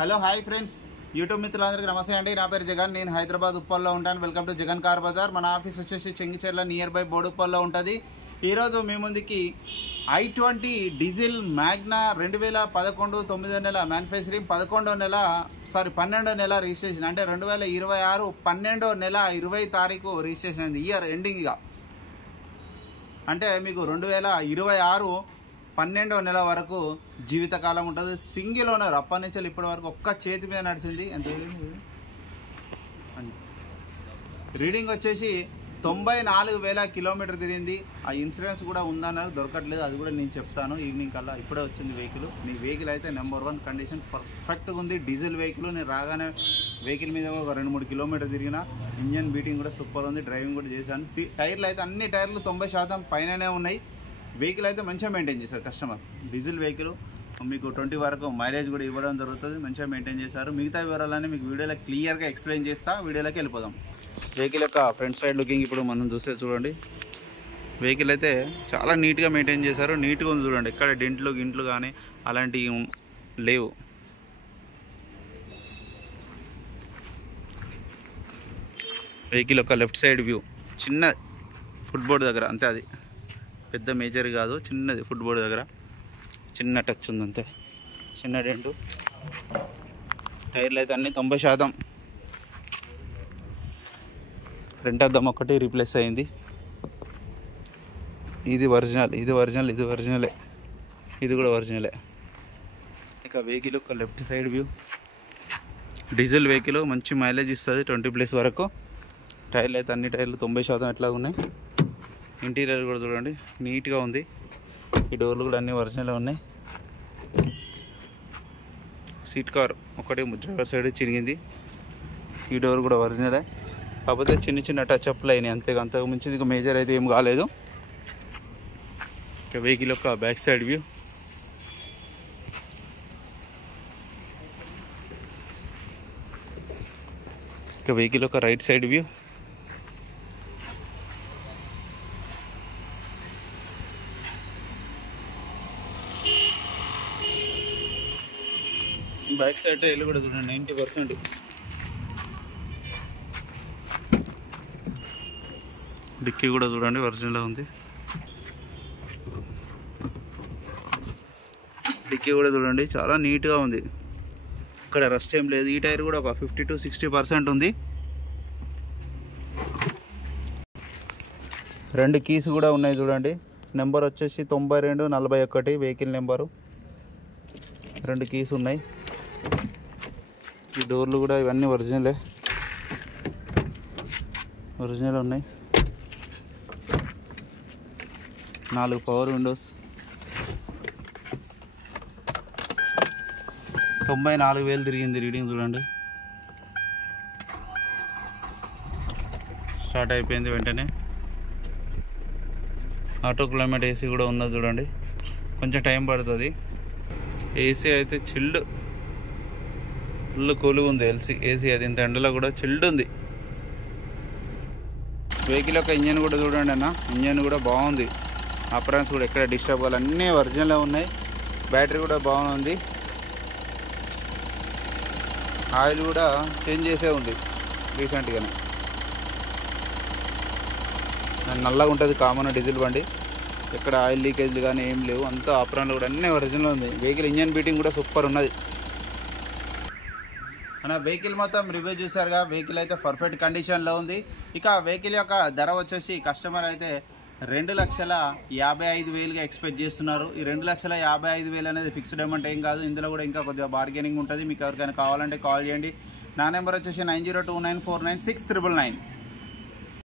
Hello hi friends, YouTube మిత్రులందరికీ నమస్తే అండి. నా పేరు జగన్, నేను హైదరాబాద్ ఉప్పల్లో ఉంటాను. Welcome to Jagan car Bazar. మన ఆఫీస్ వచ్చేసి చెంగిచెర్ల నియర్ బై బోడుప్పల్లో ఉంటుంది. ఈరోజు మీ ముందుకి i20 డీజిల్ మ్యాగ్నా 2011 9వ నెల మ్యానుఫ్యాక్చరింగ్, 12వ నెల రిజిస్ట్రేషన్, అంటే 2026 12వ నెల 20వ తారీఖు రిజిస్ట్రేషన్ అయింది. ఇయర్ ఎండింగ్గా అంటే మీకు 2026 12వ నెల వరకు జీవితకాలం ఉంటుంది. సింగిల్ ఓనర్, అప్పటి నుంచి ఇప్పటి వరకు ఒక్క చేతి మీద నడిచింది. ఎంత రీడింగ్ వచ్చేసి 94,000 కిలోమీటర్ తిరిగింది. ఆ ఇన్సూరెన్స్ కూడా ఉందన్నారు, దొరకట్లేదు. అది కూడా నేను చెప్తాను ఈవినింగ్ కల్లా. ఇప్పుడే వచ్చింది వెహికల్. మీ వెహికల్ అయితే నెంబర్ 1 కండిషన్, పర్ఫెక్ట్గా ఉంది. Diesel vehicle. నేను రాగానే వెహికల్ మీద ఒక 2-3 కిలోమీటర్ తిరిగిన. ఇంజన్ బీటింగ్ కూడా సూపర్ ఉంది. డ్రైవింగ్ కూడా చేశాను. టైర్లు అయితే అన్ని టైర్లు 90% పైననే ఉన్నాయి. వెహికల్ అయితే మంచిగా మెయింటైన్ చేశారు కస్టమర్. డీజిల్ వెహికల్ మీకు 20 వరకు మైలేజ్ కూడా ఇవ్వడం జరుగుతుంది. మంచిగా మెయింటైన్ చేశారు. మిగతా వివరాలన్నీ మీకు వీడియోలో క్లియర్గా ఎక్స్ప్లెయిన్ చేస్తా. వీడియోలోకి వెళ్ళిపోదాం. వెహికల్ యొక్క ఫ్రంట్ సైడ్ లుకింగ్ ఇప్పుడు మనం చూస్తే చూడండి. వెహికల్ అయితే చాలా నీట్గా మెయింటైన్ చేశారు. నీట్గా ఉంది చూడండి. ఎక్కడ గింట్లు కానీ అలాంటివి లేవు. వెహికల్ యొక్క లెఫ్ట్ సైడ్ వ్యూ చిన్న ఫుట్బోర్డ్ దగ్గర అంతే, అది పెద్ద మేజర్ కాదు, చిన్నది ఫుట్బోర్డ్ దగ్గర చిన్న టచ్ ఉంది అంతే, చిన్న డెంటు. టైర్లు అయితే అన్నీ 90%. ఫ్రంట్ అద్దం ఒక్కటి రీప్లేస్ అయింది. ఇది ఒరిజినలే. ఇది కూడా ఒరిజినలే. ఇక వెహికల్ ఒక left side view. Diesel vehicle మంచి మైలేజ్ ఇస్తుంది 20+ వరకు. టైర్లు అయితే అన్ని టైర్లు 90% ఎట్లా ఉన్నాయి. ఇంటీరియర్ కూడా చూడండి నీట్గా ఉంది. ఈ డోర్లు కూడా అన్నీ ఒరిజినల్ ఉన్నాయి. సీట్ కవర్ ఒకటి డ్రైవర్ సైడ్ చిరిగింది. ఈ డోర్ కూడా ఒరిజినలే, కాకపోతే చిన్న టచ్అప్లు అయినాయి అంతే. అంతకు మించి ఇక మేజర్ అయితే ఏం కాలేదు. ఇక వెహికల్ యొక్క బ్యాక్ సైడ్ వ్యూ. ఇక వెహికల్ యొక్క right side view. Back side టైర్లు కూడా చూడండి 90%. డిక్కీ కూడా చూడండి ఒరిజినల్ ఉంది. డిక్కీ కూడా చూడండి చాలా నీట్గా ఉంది. ఇక్కడ రస్ట్ ఏం లేదు. ఈ టైర్ కూడా ఒక 50-60% ఉంది. 2 కీస్ కూడా ఉన్నాయి చూడండి. నెంబర్ వచ్చేసి 9241 వెహికల్ నెంబరు. 2 కీస్ ఉన్నాయి. ఈ డోర్లు కూడా ఇవన్నీ ఒరిజినల్ ఉన్నాయి. 4 పవర్ విండోస్. 94,000 తిరిగింది రీడింగ్ చూడండి. స్టార్ట్ అయిపోయింది వెంటనే. ఆటో క్లైమేట్ ఏసీ కూడా ఉన్నది చూడండి. కొంచెం టైం పడుతుంది. ఏసీ అయితే చిల్డ్, ఫుల్ కూల్గా ఉంది. ఏసీ అది ఇంత ఎండలో కూడా చిల్డ్ ఉంది. వెహికల్ యొక్క ఇంజన్ కూడా చూడండి అన్న. ఇంజన్ కూడా బాగుంది. అప్రాన్స్ కూడా ఎక్కడ డిస్టర్బ్ కావాలి, అన్నీ ఒరిజినల్ ఉన్నాయి. బ్యాటరీ కూడా బాగుంది. ఆయిల్ కూడా చేంజ్ చేసే ఉంది రీసెంట్గానే. నల్లగా ఉంటుంది కామన్ డీజిల్ బండి. ఎక్కడ ఆయిల్ లీకేజ్లు కానీ ఏం లేవు. అంతా అప్రాన్లు కూడా అన్నీ ఒరిజినల్ ఉంది. వెహికల్ ఇంజన్ బీటింగ్ కూడా సూపర్ ఉన్నది. మన వెహికల్ మొత్తం రివ్యూ చూసారుగా. వెహికల్ అయితే పర్ఫెక్ట్ కండిషన్లో ఉంది. ఇక వెహికల్ యొక్క ధర వచ్చేసి కస్టమర్ అయితే 2,55,000గా ఎక్స్పెక్ట్ చేస్తున్నారు. ఈ 2,55,000 అనేది ఫిక్స్డ్ అమౌంట్ ఏం కాదు. ఇందులో కూడా ఇంకా కొద్దిగా బార్గెనింగ్ ఉంటుంది. మీకు ఎవరికైనా కావాలంటే కాల్ చేయండి. నా నెంబర్ వచ్చేసి 9029496999.